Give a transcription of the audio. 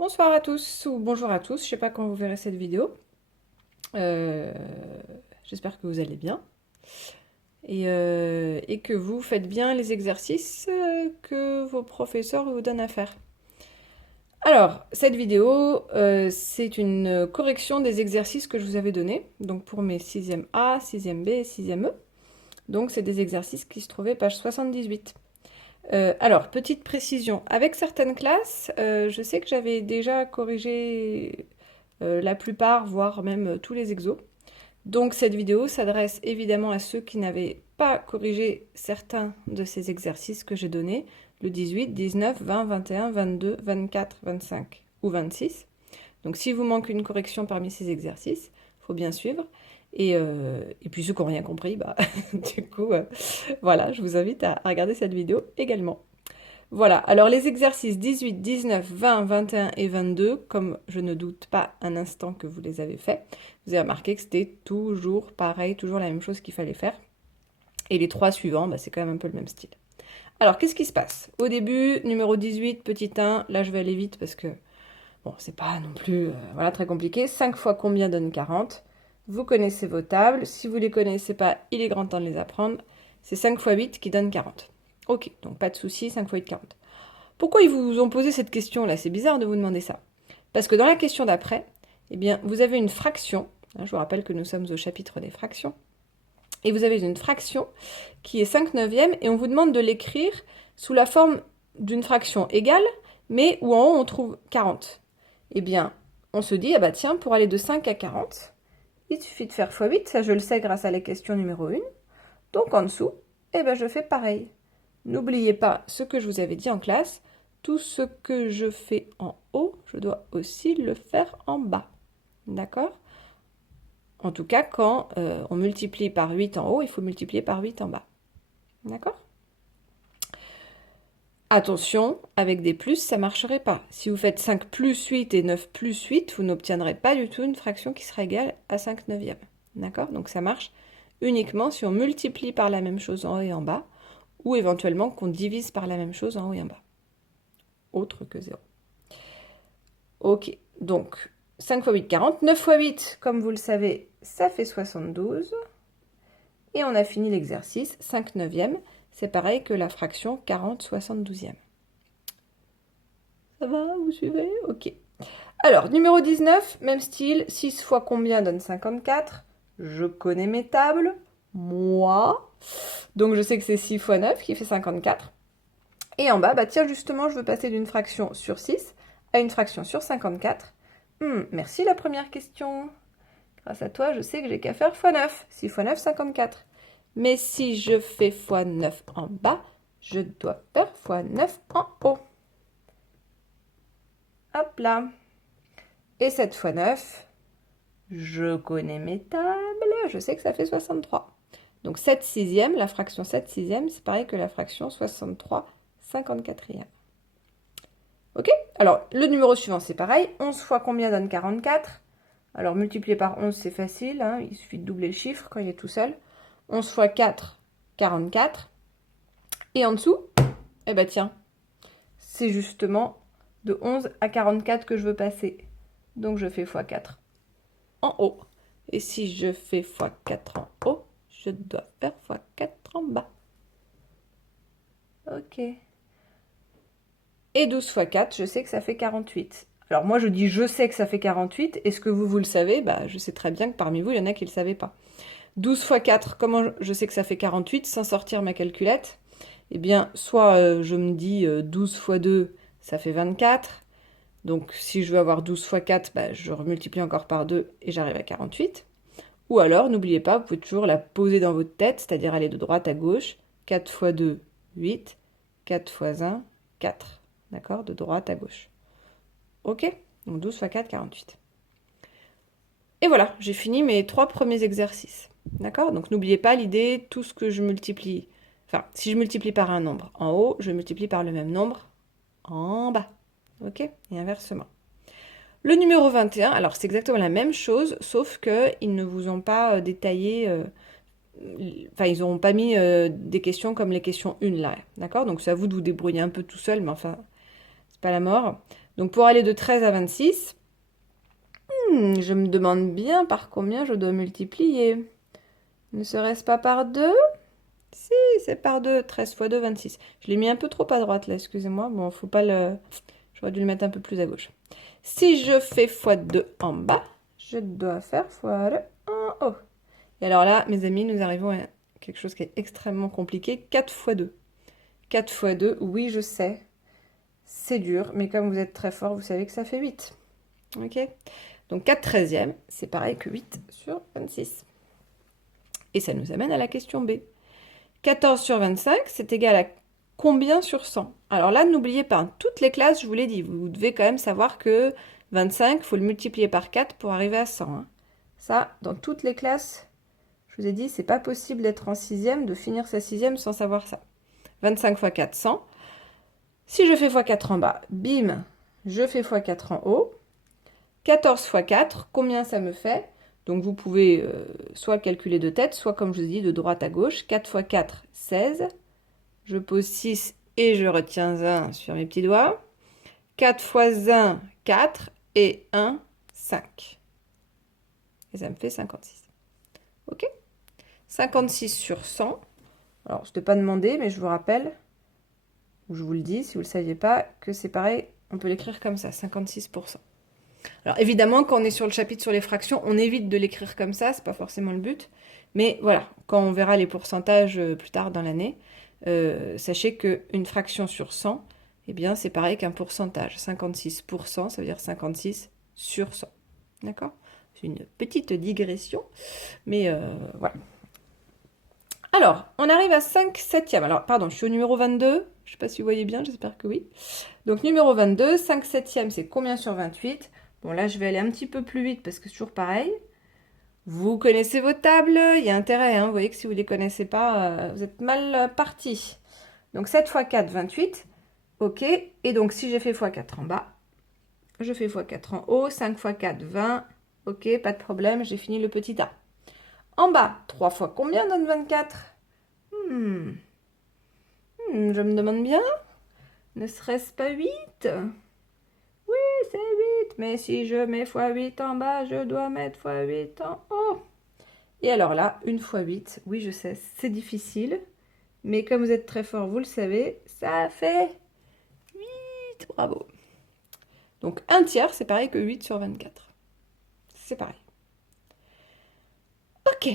Bonsoir à tous, ou bonjour à tous, je ne sais pas quand vous verrez cette vidéo. Euh, J'espère que vous allez bien et que vous faites bien les exercices que vos professeurs vous donnent à faire. Alors, cette vidéo, c'est une correction des exercices que je vous avais donnés, donc pour mes 6e A, 6e B et 6e E. Donc, c'est des exercices qui se trouvaient page 78. Alors, petite précision, avec certaines classes, je sais que j'avais déjà corrigé la plupart, voire même tous les exos. Donc cette vidéo s'adresse évidemment à ceux qui n'avaient pas corrigé certains de ces exercices que j'ai donnés, le 18, 19, 20, 21, 22, 24, 25 ou 26. Donc si vous manque une correction parmi ces exercices, il faut bien suivre. Et puis ceux qui n'ont rien compris, bah, du coup, voilà, je vous invite à regarder cette vidéo également. Voilà, alors les exercices 18, 19, 20, 21 et 22, comme je ne doute pas un instant que vous les avez faits, vous avez remarqué que c'était toujours pareil, toujours la même chose qu'il fallait faire. Et les trois suivants, bah, c'est quand même un peu le même style. Alors, qu'est-ce qui se passe? Au début, numéro 18, petit 1, là je vais aller vite parce que, bon, c'est pas non plus voilà, très compliqué. 5 fois combien donne 40? Vous connaissez vos tables, si vous ne les connaissez pas, il est grand temps de les apprendre. C'est 5 fois 8 qui donne 40. Ok, donc pas de souci, 5 fois 8, 40. Pourquoi ils vous ont posé cette question-là? C'est bizarre de vous demander ça. Parce que dans la question d'après, eh bien, vous avez une fraction. Je vous rappelle que nous sommes au chapitre des fractions. Et vous avez une fraction qui est 5 neuvièmes et on vous demande de l'écrire sous la forme d'une fraction égale, mais où en haut on trouve 40. Eh bien, on se dit, ah bah tiens, pour aller de 5 à 40, il suffit de faire x8, ça je le sais grâce à la question numéro 1. Donc en dessous, eh ben, je fais pareil. N'oubliez pas ce que je vous avais dit en classe, tout ce que je fais en haut, je dois aussi le faire en bas. D'accord? En tout cas, quand on multiplie par 8 en haut, il faut multiplier par 8 en bas. D'accord? Attention, avec des plus, ça ne marcherait pas. Si vous faites 5 plus 8 et 9 plus 8, vous n'obtiendrez pas du tout une fraction qui sera égale à 5 neuvièmes. D'accord? Donc ça marche uniquement si on multiplie par la même chose en haut et en bas, ou éventuellement qu'on divise par la même chose en haut et en bas. Autre que 0. Ok, donc 5 fois 8, 40. 9 fois 8, comme vous le savez, ça fait 72. Et on a fini l'exercice. 5 neuvièmes, c'est pareil que la fraction 40 72e. Ça va, vous suivez? Ok. Alors, numéro 19, même style. 6 fois combien donne 54? Je connais mes tables. Moi. Donc je sais que c'est 6 fois 9 qui fait 54. Et en bas, bah tiens, justement, je veux passer d'une fraction sur 6 à une fraction sur 54. Merci la première question. Grâce à toi, je sais que j'ai qu'à faire x 9. 6 x 9, 54. Mais si je fais x 9 en bas, je dois faire x 9 en haut. Hop là. Et 7 x 9, je connais mes tables, je sais que ça fait 63. Donc 7 sixièmes, la fraction 7 sixièmes, c'est pareil que la fraction 63 54e. Ok? Alors, le numéro suivant, c'est pareil. 11 fois combien donne 44? Alors, multiplier par 11, c'est facile. Hein, il suffit de doubler le chiffre quand il est tout seul. 11 fois 4, 44. Et en dessous, eh ben tiens, c'est justement de 11 à 44 que je veux passer. Donc, je fais x 4 en haut. Et si je fais x 4 en haut, je dois faire x 4 en bas. Ok. Et 12 fois 4, je sais que ça fait 48. Alors moi je dis je sais que ça fait 48, est-ce que vous le savez? Bah je sais très bien que parmi vous, il y en a qui ne le savaient pas. 12 fois 4, comment je sais que ça fait 48 sans sortir ma calculette? Eh bien, soit je me dis 12 fois 2, ça fait 24. Donc si je veux avoir 12 fois 4, bah, je remultiplie encore par 2 et j'arrive à 48. Ou alors, n'oubliez pas, vous pouvez toujours la poser dans votre tête, c'est-à-dire aller de droite à gauche. 4 fois 2, 8. 4 fois 1, 4. D'accord? De droite à gauche. Ok? Donc 12 fois 4, 48. Et voilà, j'ai fini mes 3 premiers exercices. D'accord? Donc n'oubliez pas l'idée, tout ce que je multiplie, enfin, si je multiplie par un nombre en haut, je multiplie par le même nombre en bas. Ok? Et inversement. Le numéro 21, alors c'est exactement la même chose, sauf qu'ils ne vous ont pas détaillé, enfin ils n'auront pas mis des questions comme les questions 1 là. D'accord? Donc c'est à vous de vous débrouiller un peu tout seul, mais enfin, c'est pas la mort. Donc pour aller de 13 à 26, je me demande bien par combien je dois multiplier. Ne serait-ce pas par 2? Si, c'est par 2. 13 fois 2, 26. Je l'ai mis un peu trop à droite là, excusez-moi. Bon, faut pas le... J'aurais dû le mettre un peu plus à gauche. Si je fais fois 2 en bas, je dois faire fois 2 en haut. Et alors là, mes amis, nous arrivons à quelque chose qui est extrêmement compliqué. 4 fois 2. 4 fois 2, oui, je sais. C'est dur, mais comme vous êtes très fort, vous savez que ça fait 8. Ok? Donc 4 treizièmes, c'est pareil que 8 sur 26. Et ça nous amène à la question B. 14 sur 25, c'est égal à combien sur 100? Alors là, n'oubliez pas, toutes les classes, je vous l'ai dit, vous devez quand même savoir que 25, il faut le multiplier par 4 pour arriver à 100. Hein. Ça, dans toutes les classes, je vous ai dit, c'est pas possible d'être en sixième, de finir sa sixième sans savoir ça. 25 fois 4, 100. Si je fais x 4 en bas, bim, je fais x 4 en haut. 14 fois 4, combien ça me fait? Donc vous pouvez soit calculer de tête, soit comme je vous ai dit, de droite à gauche. 4 fois 4, 16. Je pose 6 et je retiens 1 sur mes petits doigts. 4 fois 1, 4 et 1, 5. Et ça me fait 56. Ok? 56 sur 100. Alors, je ne t'ai pas demandé, mais je vous rappelle, ou je vous le dis si vous ne le saviez pas, que c'est pareil, on peut l'écrire comme ça, 56%. Alors évidemment, quand on est sur le chapitre sur les fractions, on évite de l'écrire comme ça, c'est pas forcément le but. Mais voilà, quand on verra les pourcentages plus tard dans l'année, sachez qu'une fraction sur 100, eh bien c'est pareil qu'un pourcentage. 56%, ça veut dire 56 sur 100. D'accord? C'est une petite digression, mais voilà. Alors, on arrive à 5 septièmes. Alors, pardon, je suis au numéro 22. Je ne sais pas si vous voyez bien, j'espère que oui. Donc, numéro 22, 5 septièmes, c'est combien sur 28? Bon, là, je vais aller un petit peu plus vite parce que c'est toujours pareil. Vous connaissez vos tables, il y a intérêt. Hein, vous voyez que si vous ne les connaissez pas, vous êtes mal parti. Donc, 7 fois 4, 28. OK. Et donc, si j'ai fait x 4 en bas, je fais x 4 en haut. 5 fois 4, 20. OK, pas de problème, j'ai fini le petit A. En bas, 3 fois combien donne 24? Je me demande bien. Ne serait-ce pas 8? Oui, c'est 8. Mais si je mets x 8 en bas, je dois mettre x 8 en haut. Et alors là, une fois 8, oui, je sais, c'est difficile. Mais comme vous êtes très fort, vous le savez, ça fait 8. Bravo. Donc, un tiers, c'est pareil que 8 sur 24. C'est pareil. Ok.